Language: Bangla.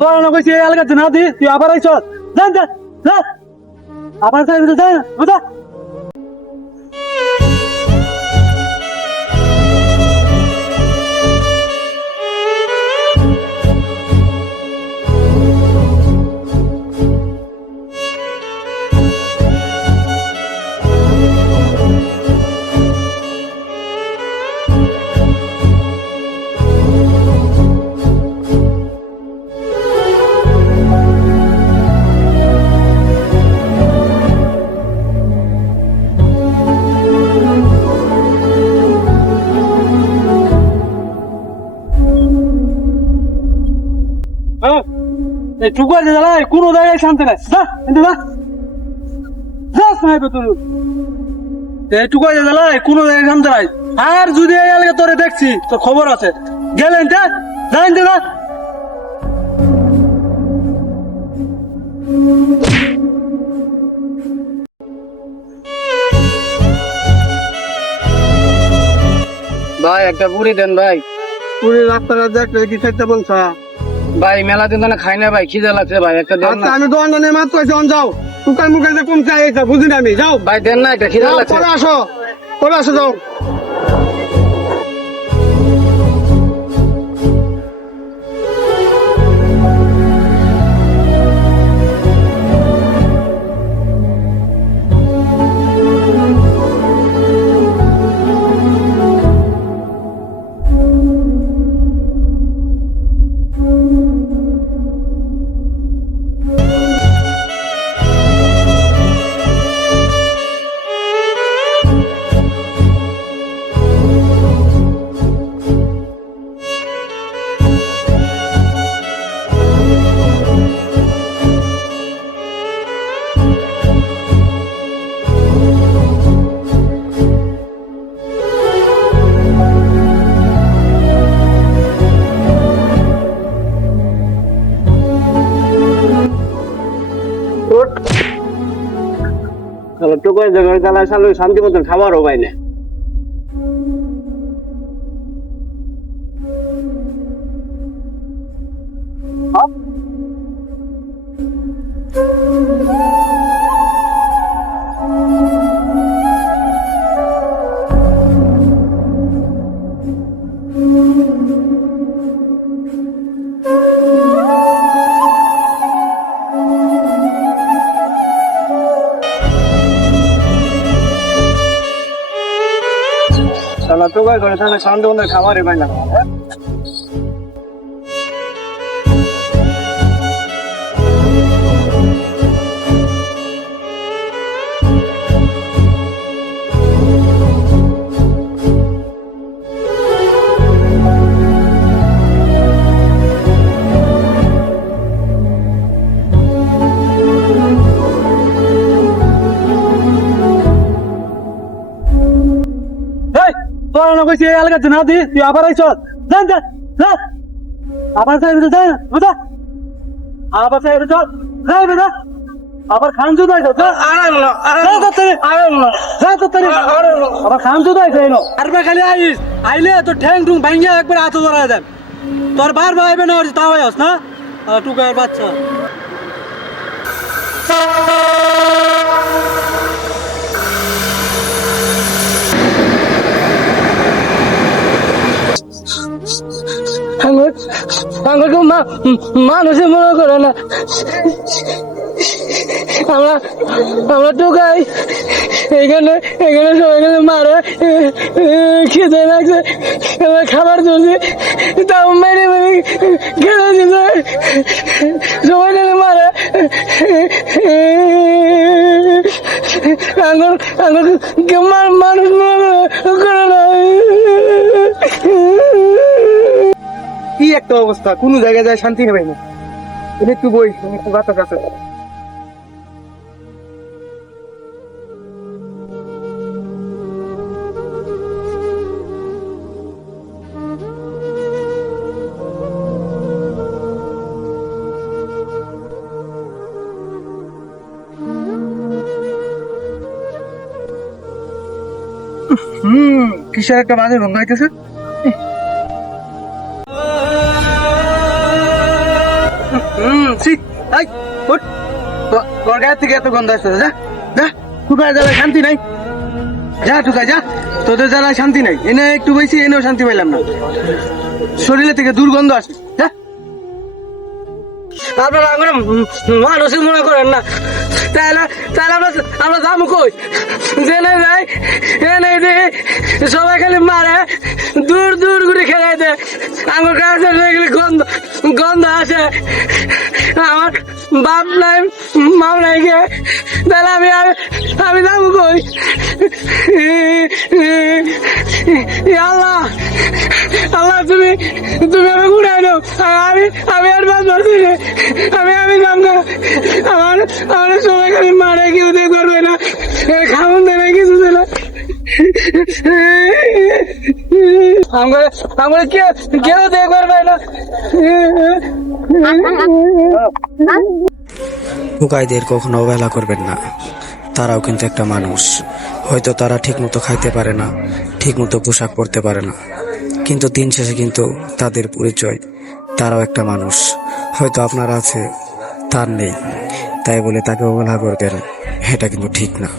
তোর না কইছি এই এলাকাতে না দি তুই আবার আইছ যান যা যা আবার যাই যা বুঝা এই টুকুর জ্বালায় কোনো জায়গায় শান্তি নাই যা এন্ড যা যা সাহেব তুই এই টুকুর জ্বালায় কোনো জায়গায় শান্তি নাই আর যদি এই এলাকা তোরে দেখছি তো খবর আছে গেলেন যা যা এন্ড যা ভাই একটা পুরি দেন ভাই। পুরি রাস্তাটা দেখলে কি খাইতে বলছ ভাই মেলা দিন ধরে খাই না ভাই, খিদে লাগছে ভাই, একটা দেন না। আচ্ছা আমি দোকান নিয়ে মাত্র আছি যাও টুকার মুখে যে কম চাই এটা বুঝিনি আমি যাও ভাই দেন না, একটা খিদে লাগছে। পরে আসো যাও টুকুর জায়গায় জ্বালায় চালু শান্তি মতন খাবারও পাই না। টুকুর করে তাহলে শান্তি মতন খাবারই পাই না। তোর না কইছি এই এলাকাতে না দি তুই আবার আইছ যান যা যা আবার যাই যা বুঝা আবার যাই চল যাই বেটা আবার খান জুদ আইছ যা আবার খান জুদ আইছ এনো আরবা খালি আইস আইলে তো ঠ্যাং টুং ভাঙ্গিয়া একবার হাতে ধরা দেন তোর বার ভাইবে না তাও আইস না টুকার বাচ্চা আমাকে মানুষে মনে করে না আমরা টুকাই এখানে সবাই মারে খেতে লাগছে খাবার চলছে তাও মেরে খেতে দিছে সবাই মারে মানুষ করে না কি একটা অবস্থা, কোন জায়গায় যায় শান্তি হবে না। একটু বই একটু বাতাস আছে। কিসের একটা বাজে গন্ধ হইতেছে। এই উঠ তোর গায়ে থেকে এত গন্ধ আসছে যা যা টুকায় জ্বালায় শান্তি নাই যা টুকায় যা তোদের জ্বালায় শান্তি নাই এনে একটু বেশি এনেও শান্তি পাইলাম না শরীরে থেকে দুর্গন্ধ আসে যা আপনারা আমরা মানুষই মনে করেন না তাহলে তাহলে আমরা যাবো কই জেনে যাই এনে দিই সবাই খালি মারে দূর দূর করে খেলে দেয় আমার কাছে গেলে গন্ধ গন্ধ আসে আমার বাপ নাই মাও নাই গে তাহলে আমি যাবো কই আল্লাহ আল্লাহ তুমি তুমি আমি ঘুরাই নাও আমি আর বাদ পারছি না আমি যাম না আমার সবাই খালি মারে কেউ দিয়ে করবে না খাওয়ান দেয় না কিছু দেয় না আমরা কেউ দিয়ে করবে না টুকাইদের কখনো অবহেলা করবেন না, তারাও কিন্তু একটা মানুষ। হয়তো তারা ঠিক মতো খাইতে পারে না, ঠিক মতো পোশাক পরতে পারে না, কিন্তু দিন শেষে কিন্তু তাদের পরিচয় তারাও একটা মানুষ। হয়তো আপনার আছে, তার নেই, তাই বলে তাকে অবহেলা করবেন, এটা কিন্তু ঠিক না।